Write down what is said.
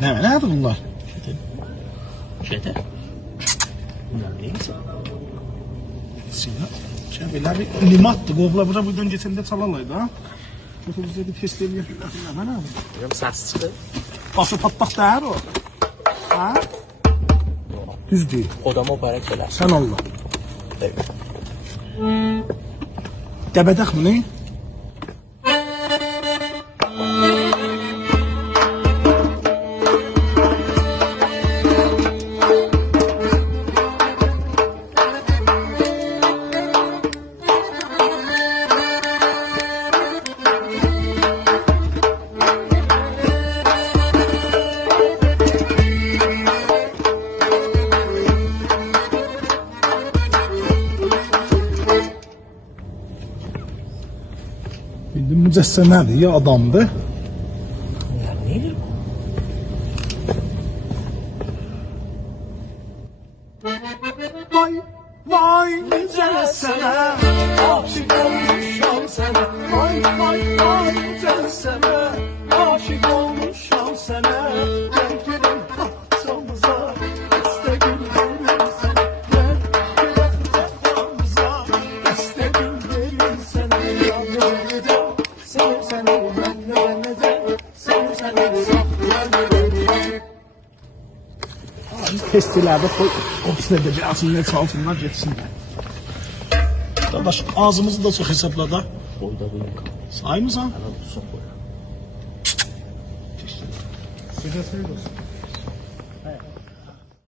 Nerede bunlar? Şeyde. Bunlar neyse. Belə bir limatdır, qovla bura buradan geçəndə çalalaydı ha. Mesela bizə bir test eləyək. Mən abi. Benim ses çıktı. Başı patlaq dəyər o. Ha? Düz deyil. Odama operek şeyler. Sən Allah. Evet. Dəbədək mi ne? Bildim mücəssəmədir ya adamdır. Ya nedir bu? Vay vay mücəssəmə, aşık olmuşam sənə. Vay vay vay mücəssəmə, aşık olmuşam sənə. Gel gelin bahçamıza, dəstə gül verin sənə. Gel gelin bahçamıza, dəstə gül verin sənə. Sevim səni mən nədənəcəm, sevim səni Testilərdə koy, ofisdə də bir açınlar çalsınlar, geçsinlər. Qardaş, ağzımızı da çox hesabla da. Boyda benim kaldı. Saymısan? Bana bu son boya. Sizə seyir olsun.